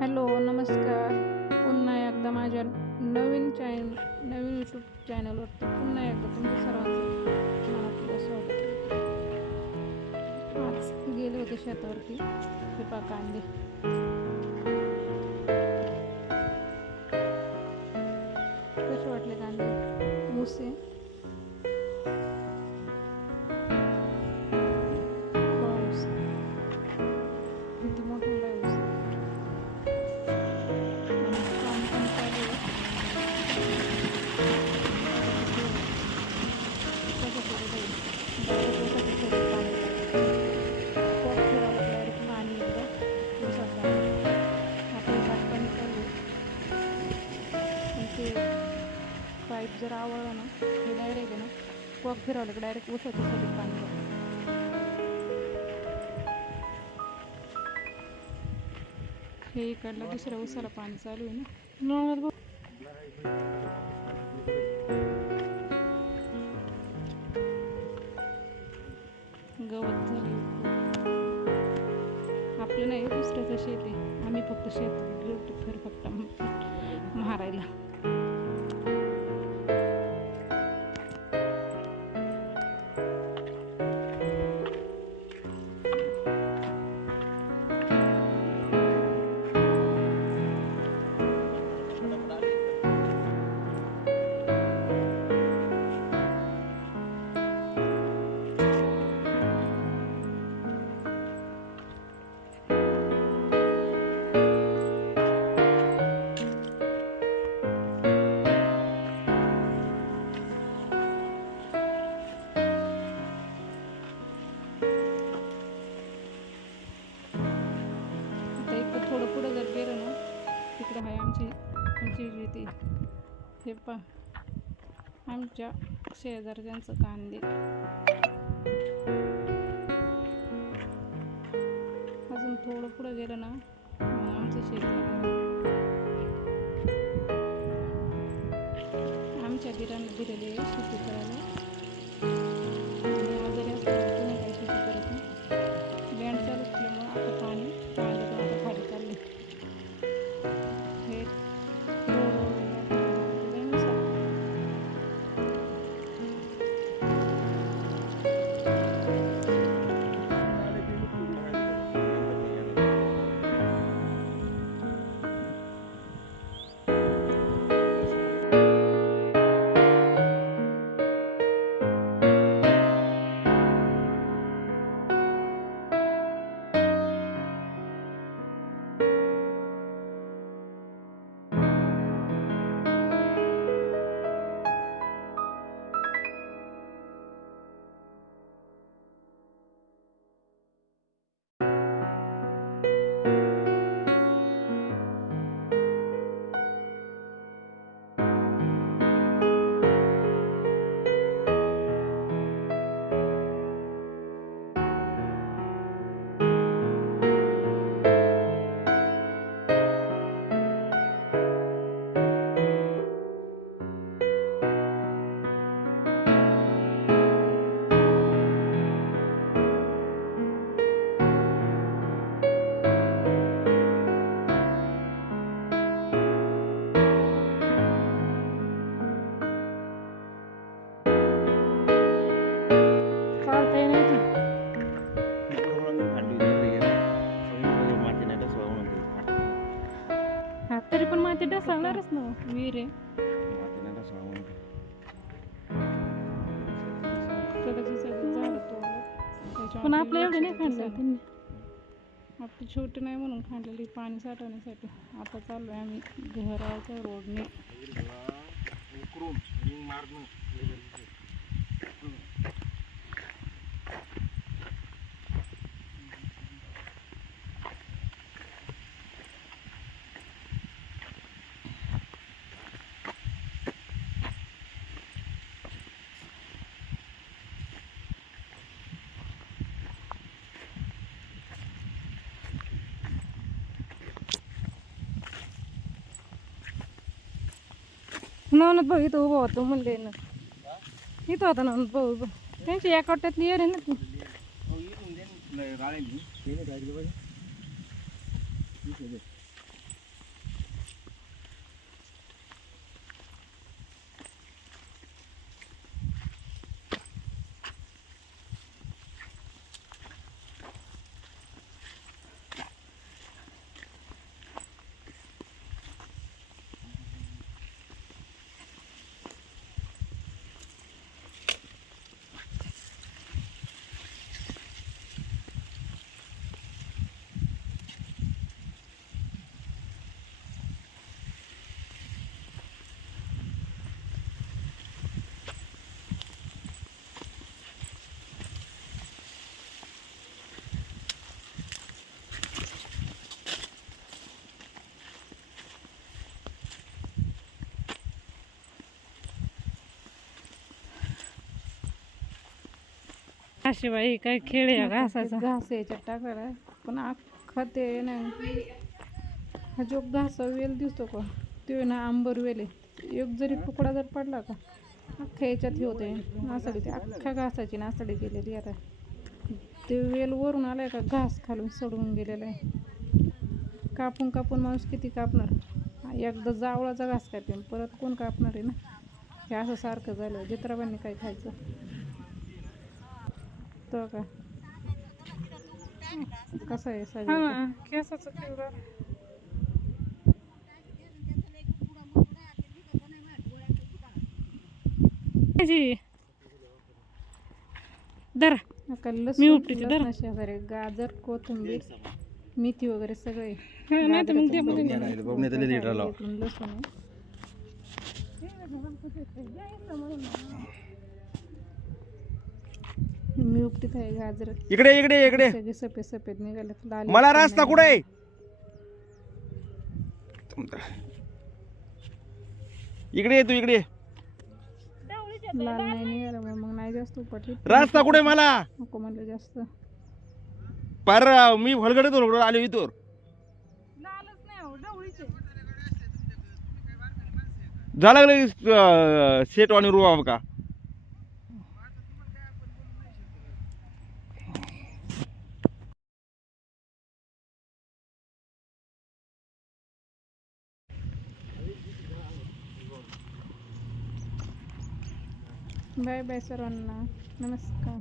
Hello नमस्कार. पुन्हा एकदा माझ्या नवीन यूट्यूब चॅनलवरती पुन्हा एकदा तुमचं सर्वांचं मनातलं स्वागत. आज गेले होते शेतावरती. हे पहा कांदे कसे वाटले कांदे. ऊस आहे, पाऊस किती मोठा ऊस आहे. काम पण चालू आहे. कसं केलं जाईल डायरेक्ट ऊसाच्या शेतात पाणी पोट फिरावं डायरेक्ट पाणी एकदा ऊसात पाणी आपलं पाणी चालू पण ते पाईप जर आवळलं ना हे डायरेक्ट आहे ना पोट फिरवलं की डायरेक्ट ऊसाच्या शेतात पाणी जातं. हे इकडलं दुसऱ्या ऊसाला पाणी चालू आहे ना. गवत झाले आपलं नाही दुसऱ्याचं शेत आहे. आम्ही फक्त शेत गेलो फेर फक्त मारायला. थोडं पुढं जर गेलं ना तिकडं आहे आमची शेती. हे पहा आमच्या शेजारच्यांचं कांदे. अजून थोडं पुढं गेलं ना आमचं शेती. आमच्या दिरांना दिलेली आहे शेती करायला. आणि आजारी असल्यामुळे तुम्ही काही शेती करत नाही. बँड चालू असल्यामुळे आता पाणी खाली चालले. हे तरी पण माती ढासळणारच ना विहीर आहे. पण आपल्या एवढे नाही खांडले त्यांनी. आपली छोटी नाही म्हणून खांडलेली पाणी साठवण्यासाठी. आता चालू आहे आम्ही घराच्या रोडने. नवनाथ भाऊ इथं उभा होतो म्हणले ना. इथं होता नवनाथ भाऊ उभा. त्यांची एका वाट्यातली येर आहे ना ती. काशीबाई काय खेळ आहे घासाचा. घास याच्यात टाकायला पण अख्खा ते ना हा जो घास वेल दिसतो का तो ना आंबर वेल आहे. एक जरी तुकडा जर पडला का अख्ख्या याच्यात हे होते नासाडी. ते अख्ख्या घासाची नासाडी गेलेली आता. ते वेल वरून आलाय का घास खालून सडवून गेलेला आहे. कापून कापून माणूस किती कापणार. एकदा जावळाचा घास कापेन परत कोण कापणार आहे ना. हे असं सारखं झालं. जित्राबांनी काय खायचं तो का कसं आहे सगळं केसाचं खेळ दर मी उपटीचे दर शेजारी गाजर कोथिंबीर मेथी वगैरे सगळे नाही तर मग ते लसूण मी उपटीत आहे गाजर. इकडे इकडे इकडे सगळे सफेद सफेद निघाले. मला रस्ता कुठे आहे? इकडे ये तू इकडे. लाल नाही निघाला मग नाही जास्त उपटली. रस्ता कुठे मला नको म्हणलं जास्त. पर मी भलगडे आलो इथून. झालं लागलं सेट आणि रुवा का बाय बाय सर्वांना. नमस्कार.